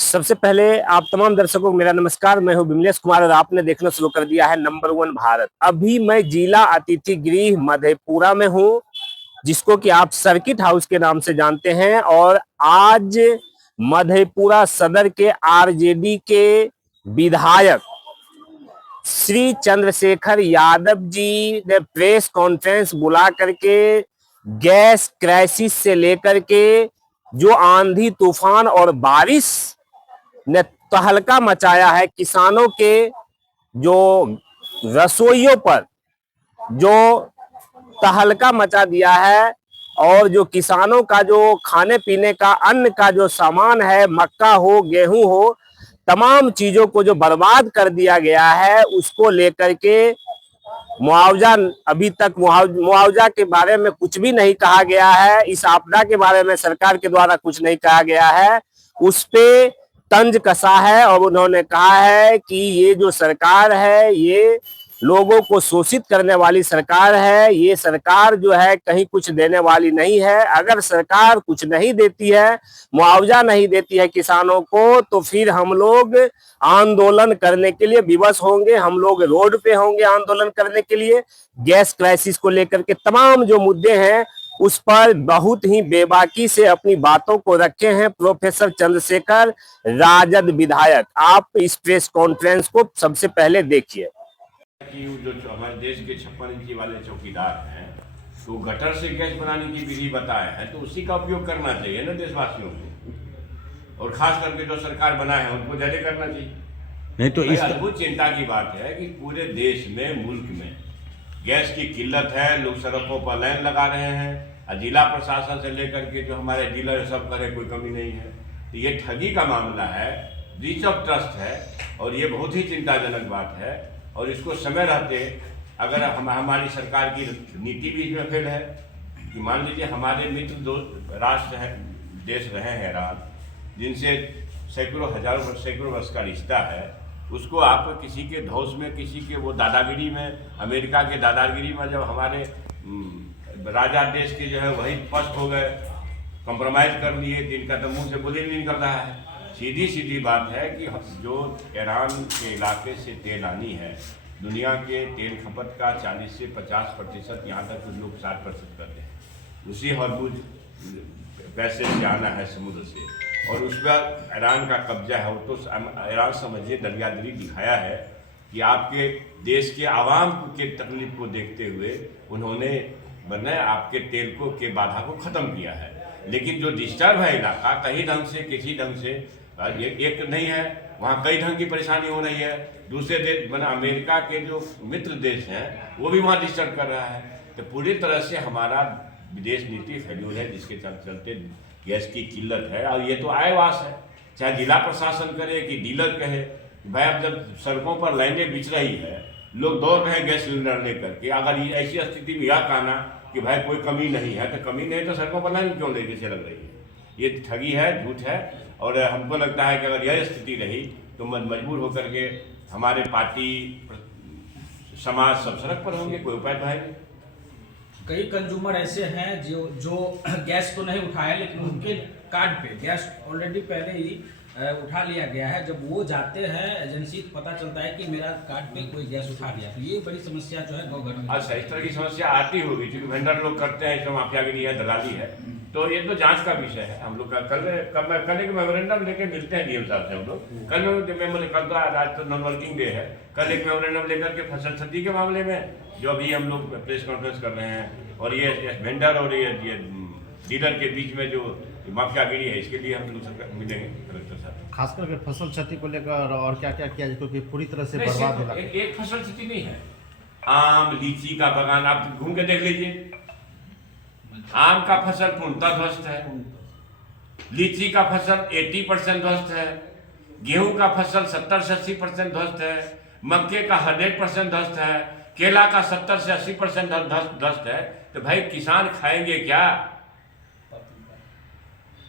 सबसे पहले आप तमाम दर्शकों को मेरा नमस्कार। मैं हूं बिमलेश कुमार और आपने देखना शुरू कर दिया है नंबर वन भारत। अभी मैं जिला अतिथि गृह मधेपुरा में हूं, जिसको कि आप सर्किट हाउस के नाम से जानते हैं। और आज मधेपुरा सदर के आरजेडी के विधायक श्री चंद्रशेखर यादव जी ने प्रेस कॉन्फ्रेंस बुला करके गैस क्राइसिस से लेकर के जो आंधी तूफान और बारिश ने तहलका मचाया है, किसानों के जो रसोइयों पर जो तहलका मचा दिया है, और जो किसानों का जो खाने पीने का अन्न का जो सामान है, मक्का हो गेहूं हो, तमाम चीजों को जो बर्बाद कर दिया गया है, उसको लेकर के मुआवजा अभी तक मुआवजा के बारे में कुछ भी नहीं कहा गया है। इस आपदा के बारे में सरकार के द्वारा कुछ नहीं कहा गया है। उस पे तंज कसा है और उन्होंने कहा है कि ये जो सरकार है ये लोगों को शोषित करने वाली सरकार है। ये सरकार जो है कहीं कुछ देने वाली नहीं है। अगर सरकार कुछ नहीं देती है, मुआवजा नहीं देती है किसानों को, तो फिर हम लोग आंदोलन करने के लिए विवश होंगे। हम लोग रोड पे होंगे आंदोलन करने के लिए। गैस क्राइसिस को लेकर के तमाम जो मुद्दे हैं उस पर बहुत ही बेबाकी से अपनी बातों को रखे हैं प्रोफेसर चंद्रशेखर, राजद विधायक। आप इस प्रेस कॉन्फ्रेंस को सबसे पहले देखिए। कि जो हमारे देश के 56 इंची वाले चौकीदार हैं, तो गटर से गैस बनाने की विधि बताए हैं, तो उसी का उपयोग करना चाहिए ना देशवासियों को। और खास करके जो सरकार बनाए हैं उनको ज्यादा करना चाहिए। नहीं तो इस अद्भुत चिंता की बात है कि पूरे देश में, मुल्क में गैस की किल्लत है। लोग सड़कों पर लाइन लगा रहे हैं। जिला प्रशासन से लेकर के जो हमारे डीलर सब करे, कोई कमी नहीं है। तो ये ठगी का मामला है, ब्रीच ऑफ ट्रस्ट है, और ये बहुत ही चिंताजनक बात है। और इसको समय रहते अगर हमारी सरकार की नीति भी इसमें फेल है कि मान लीजिए हमारे मित्र दो राष्ट्र हैं, देश रहे हैं ईरान, जिनसे सैकड़ों वर्ष का रिश्ता है, उसको आप किसी के धौस में, किसी के वो दादागिरी में, अमेरिका के दादागिरी में जब हमारे राजा देश के जो है वही पस्त हो गए, कंप्रोमाइज कर लिए, तो इनका तो मुँह से बोली नहीं कर रहा है। सीधी सीधी बात है कि जो ईरान के इलाके से तेल आनी है, दुनिया के तेल खपत का 40 से 50%, यहाँ तक कुछ लोग 60% करते हैं, उसी हरमुज पैसे से आना है समुद्र से। और उस पर ईरान का कब्जा है। वो तो ईरान समझिए दरियादरी दिखाया है कि आपके देश के आवाम के तकलीफ को देखते हुए उन्होंने आपके तेल को के बाधा को ख़त्म किया है। लेकिन जो डिस्टर्ब है इलाका, कहीं ढंग से किसी ढंग से एक नहीं है, वहाँ कई ढंग की परेशानी हो रही है। दूसरे देश अमेरिका के जो मित्र देश हैं वो भी वहाँ डिस्टर्ब कर रहा है। तो पूरी तरह से हमारा विदेश नीति फेल्यूर है, जिसके चलते गैस की किल्लत है। और ये तो आयवास है, चाहे जिला प्रशासन करे कि डीलर कहे। भाई अब जब सड़कों पर लाइनें बिछ रही है, लोग दौड़ रहे हैं गैस सिलेंडर लेकर के, अगर ये ऐसी स्थिति में यह कहना कि भाई कोई कमी नहीं है, तो कमी नहीं तो सड़कों पर लाइन क्यों लेके चल रही है? ये ठगी है, झूठ है। और हमको लगता है कि अगर यह स्थिति रही तो मजबूर होकर के हमारे पार्टी, समाज सब सड़क पर होंगे, कोई उपाय तो है नहीं। कई कंज्यूमर ऐसे हैं जो गैस तो नहीं उठाया, लेकिन उनके कार्ड पे गैस ऑलरेडी पहले ही उठा लिया गया है। जब वो जाते हैं एजेंसी, पता चलता है कि मेरा कार्ड पे कोई गैस उठा लिया। तो ये बड़ी समस्या जो है गौ घर में। अच्छा, इस तरह की समस्या आती होगी क्योंकि वेंडर लोग करते हैं, इसमें माफियागिरी है, दलाली है। तो ये तो जांच का विषय है। हम लोग कल एक मेमोरेंडम लेके मिलते हैं डीएम साहब से। हम लोग कल तो आज तो नॉन वर्किंग डे है, कल एक मेमोरेंडम लेकर के फसल क्षति के मामले में जो अभी हम लोग प्रेस कॉन्फ्रेंस कर रहे हैं, और ये वेंडर और ये डीलर के बीच में जो माफियागिरी है, इसके लिए हम लोग मिलेंगे कलेक्टर साहब। खास करके फसल क्षति को लेकर और क्या क्या किया, क्योंकि पूरी तरह से बर्बाद हो। एक फसल क्षति नहीं है, आम लीची का बागान आप घूम के देख लीजिए। आम का फसल पूर्णतः ध्वस्त है, लीची का फसल 80% ध्वस्त है, गेहूं का फसल 70 से 80% ध्वस्त है, मक्के का 100% ध्वस्त है, केला का 70 से 80% ध्वस्त है। तो भाई किसान खाएंगे क्या?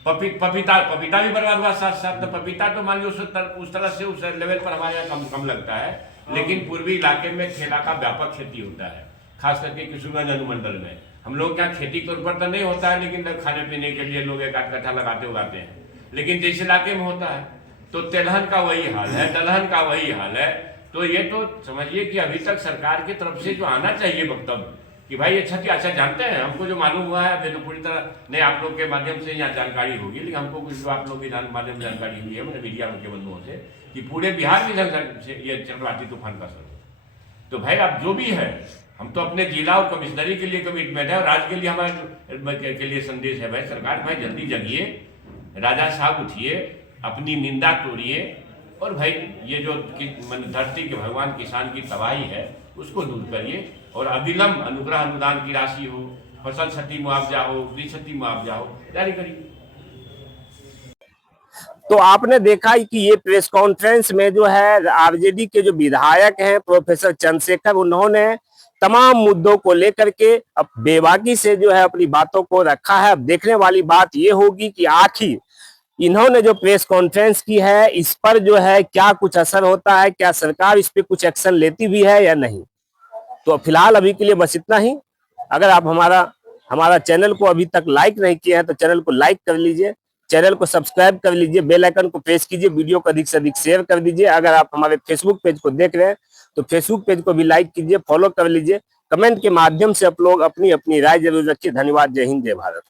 पपीता भी बर्बाद हुआ साथ साथ। तो पपीता तो मान लो उस तरह से उस लेवल पर हमारे यहाँ कम लगता है, लेकिन पूर्वी इलाके में केला का व्यापक खेती होता है, खास करके किशोरगंज अनुमंडल में। हम लोग क्या खेती तौर पर तो नहीं होता है, लेकिन खाने पीने के लिए लोग एक आध कट्ठा लगाते उगाते हैं। लेकिन जिस इलाके में होता है, तो तेलहन का वही हाल है, दलहन का वही हाल है। तो ये तो समझिए कि अभी तक सरकार की तरफ से जो आना चाहिए वक्तव्य कि भाई अच्छा जानते हैं, हमको जो मालूम हुआ है अभी तो पूरी तरह नहीं आप लोग के माध्यम से यहाँ जानकारी होगी, लेकिन हमको कुछ जो आप लोग के माध्यम से जानकारी हुई है मैंने मीडिया के बंधुओं से कि पूरे बिहार में ये चक्रवाती तूफान का असर। तो भाई अब जो भी है, हम तो अपने जिला और कमिश्नरी के लिए कमिटमेंट है और राज्य के लिए हमारे के लिए संदेश है, भाई सरकार भाई जल्दी जगिए, राजा साहब उठिए, अपनी निंदा तोड़िए और भाई ये जो धरती के भगवान किसान की तबाही है उसको दूर करिए और अविलंब अनुग्रह अनुदान की राशि हो, फसल क्षति मुआवजा हो, क्षति मुआवजा हो, जारी करिए। तो आपने देखा कि ये प्रेस कॉन्फ्रेंस में जो है आरजेडी के जो विधायक हैं प्रोफेसर चंद्रशेखर, उन्होंने तमाम मुद्दों को लेकर के अब बेबाकी से जो है अपनी बातों को रखा है। अब देखने वाली बात ये होगी कि आखिर इन्होंने जो प्रेस कॉन्फ्रेंस की है इस पर जो है क्या कुछ असर होता है, क्या सरकार इस पे कुछ एक्शन लेती भी है या नहीं। तो फिलहाल अभी के लिए बस इतना ही। अगर आप हमारा चैनल को अभी तक लाइक नहीं किया है तो चैनल को लाइक कर लीजिए, चैनल को सब्सक्राइब कर लीजिए, बेल आइकन को प्रेस कीजिए, वीडियो को अधिक से अधिक शेयर कर दीजिए। अगर आप हमारे फेसबुक पेज को देख रहे हैं तो फेसबुक पेज को भी लाइक कीजिए, फॉलो कर लीजिए। कमेंट के माध्यम से आप लोग अपनी अपनी राय जरूर रखिए। धन्यवाद। जय हिंद, जय भारत।